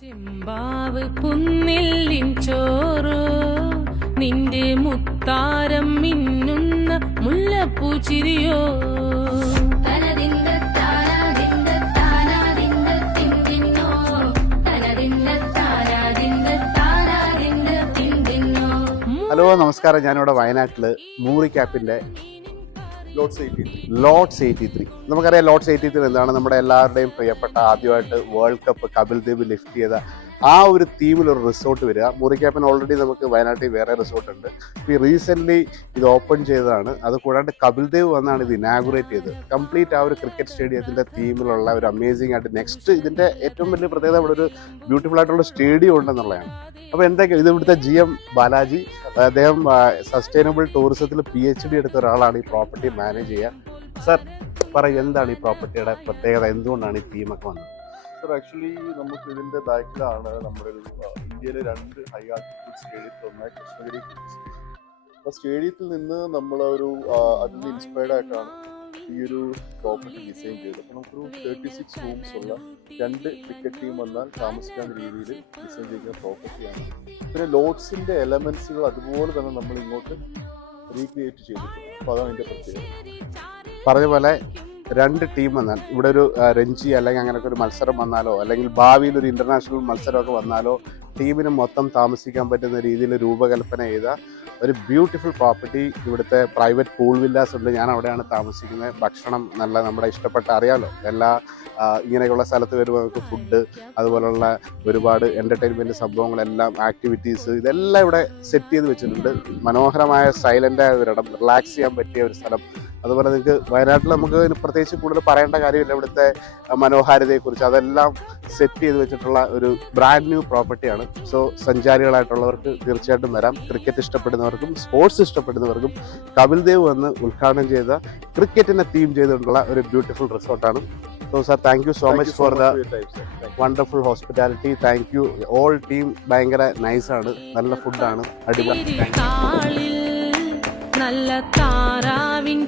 ചെമ്പാവ് പുന്നില്ലിൻ ചോറോ നിന്റെ മുത്താരം മിന്നുന്ന മുല്ലപ്പൂ ചിരിയോ ഹലോ നമസ്കാരം. ഞാനിവിടെ വയനാട്ടില് മൂറിക്യാപ്പിന്റെ ലോട്ട്സ് 83. നമുക്കറിയാം ലോട്ട്സ് 83 എന്താണ്. നമ്മുടെ എല്ലാവരുടെയും പ്രിയപ്പെട്ട ആദ്യമായിട്ട് world cup Kapil Dev lift ചെയ്ത ആ ഒരു തീമിൽ ഒരു റിസോർട്ട് വരിക. മൂറിക്യാപ്പിന് ഓൾറെഡി നമുക്ക് വയനാട്ടിൽ വേറെ റിസോർട്ട് ഉണ്ട്. ഈ റീസെൻ്റ്ലി ഇത് ഓപ്പൺ ചെയ്തതാണ്. അത് കൂടാണ്ട് കപിൽ ദേവ് വന്നാണ് ഇത് ഇനാഗുറേറ്റ് ചെയ്തത്. കംപ്ലീറ്റ് ആ ഒരു ക്രിക്കറ്റ് സ്റ്റേഡിയത്തിൻ്റെ തീമിലുള്ള ഒരു അമേസിംഗ് ആയിട്ട് നെക്സ്റ്റ് ഇതിൻ്റെ ഏറ്റവും വലിയ പ്രത്യേകത ഇവിടെ ഒരു ബ്യൂട്ടിഫുൾ ആയിട്ടുള്ള സ്റ്റേഡിയം ഉണ്ടെന്നുള്ളതാണ്. അപ്പോൾ എന്തൊക്കെ ഇത് ഇവിടുത്തെ GM ബാലാജി, അദ്ദേഹം സസ്റ്റൈനബിൾ ടൂറിസത്തിൽ PhD എടുത്ത ഒരാളാണ് ഈ പ്രോപ്പർട്ടി മാനേജ് ചെയ്യുക. സർ പറയും, എന്താണ് ഈ പ്രോപ്പർട്ടിയുടെ പ്രത്യേകത, എന്തുകൊണ്ടാണ് ഈ തീമൊക്കെ വന്നത്? സർ ആക്ച്വലി നമുക്ക് ഇതിന്റെ ബാക്കിലാണ് നമ്മുടെ ഇന്ത്യയിലെ 2 ഹൈ ആൾട്ടിറ്റ്യൂഡ് സ്റ്റേഡിയത്തിൽ ഒന്നായി കൃഷ്ണഗിരി. അപ്പോൾ സ്റ്റേഡിയത്തിൽ നിന്ന് നമ്മൾ അതിൽ നിന്ന് ഇൻസ്പയർഡ് ആയിട്ടാണ് ഈ ഒരു പ്രോപ്പർട്ടി ഡിസൈൻ ചെയ്തത്. അപ്പോൾ നമുക്കൊരു 36 റൂംസ് ഉള്ള 2 ക്രിക്കറ്റ് ടീം വന്നാൽ താമസിക്കാവുന്ന രീതിയിൽ ഡിസൈൻ ചെയ്യുന്ന പ്രോപ്പർട്ടിയാണ്. പിന്നെ ലോട്ട്സിന്റെ എലമെന്റ്സുകൾ അതുപോലെ തന്നെ നമ്മൾ ഇങ്ങോട്ട് റീക്രിയേറ്റ് ചെയ്തിട്ടുണ്ട്. അപ്പോൾ അതാണ് ഇതിന്റെ പ്രത്യേകത. പറഞ്ഞ പോലെ 2 ടീം വന്നാൽ ഇവിടെ ഒരു രഞ്ജി അല്ലെങ്കിൽ അങ്ങനെയൊക്കെ ഒരു മത്സരം വന്നാലോ അല്ലെങ്കിൽ ഭാവിയിൽ ഒരു ഇന്റർനാഷണൽ മത്സരമൊക്കെ വന്നാലോ ടീമിന് മൊത്തം താമസിക്കാൻ പറ്റുന്ന രീതിയിൽ രൂപകൽപ്പന ചെയ്ത ഒരു ബ്യൂട്ടിഫുൾ പ്രോപ്പർട്ടി. ഇവിടുത്തെ പ്രൈവറ്റ് പൂൾ വില്ലാസ് ഉണ്ട്. ഞാൻ അവിടെയാണ് താമസിക്കുന്നത്. ഭക്ഷണം നല്ല നമ്മുടെ ഇഷ്ടപ്പെട്ട അറിയാമല്ലോ, എല്ലാ ഇങ്ങനെയൊക്കെയുള്ള സ്ഥലത്ത് വരുമ്പോൾ നമുക്ക് ഫുഡ് അതുപോലുള്ള ഒരുപാട് എൻ്റർടൈൻമെൻറ്റ് സംഭവങ്ങളെല്ലാം ആക്ടിവിറ്റീസ് ഇതെല്ലാം ഇവിടെ സെറ്റ് ചെയ്ത് വെച്ചിട്ടുണ്ട്. മനോഹരമായ സൈലൻ്റായ ഒരിടം, റിലാക്സ് ചെയ്യാൻ പറ്റിയ ഒരു സ്ഥലം. അതുപോലെ നിങ്ങൾക്ക് വയനാട്ടിൽ നമുക്ക് പ്രത്യേകിച്ച് കൂടുതൽ പറയേണ്ട കാര്യമില്ല. ഇവിടുത്തെ മനോഹാരിതയെക്കുറിച്ച് അതെല്ലാം സെറ്റ് ചെയ്ത് വെച്ചിട്ടുള്ള ഒരു ബ്രാൻഡ് ന്യൂ പ്രോപ്പർട്ടിയാണ്. സോ സഞ്ചാരികളായിട്ടുള്ളവർക്ക് തീർച്ചയായിട്ടും വരാം. ക്രിക്കറ്റ് ഇഷ്ടപ്പെടുന്നവർക്കും സ്പോർട്സ് ഇഷ്ടപ്പെടുന്നവർക്കും കപിൽ ദേവ് വന്ന് ഉദ്ഘാടനം ചെയ്ത ക്രിക്കറ്റിനെ തീം ചെയ്തിട്ടുള്ള ഒരു beautiful റിസോർട്ടാണ്. So sir, thank you so much for the wonderful hospitality. Thank you all team. ഭയങ്കര നൈസ് ആണ്, നല്ല ഫുഡാണ്, അടിപൊളി. നല്ല താറാവിൻ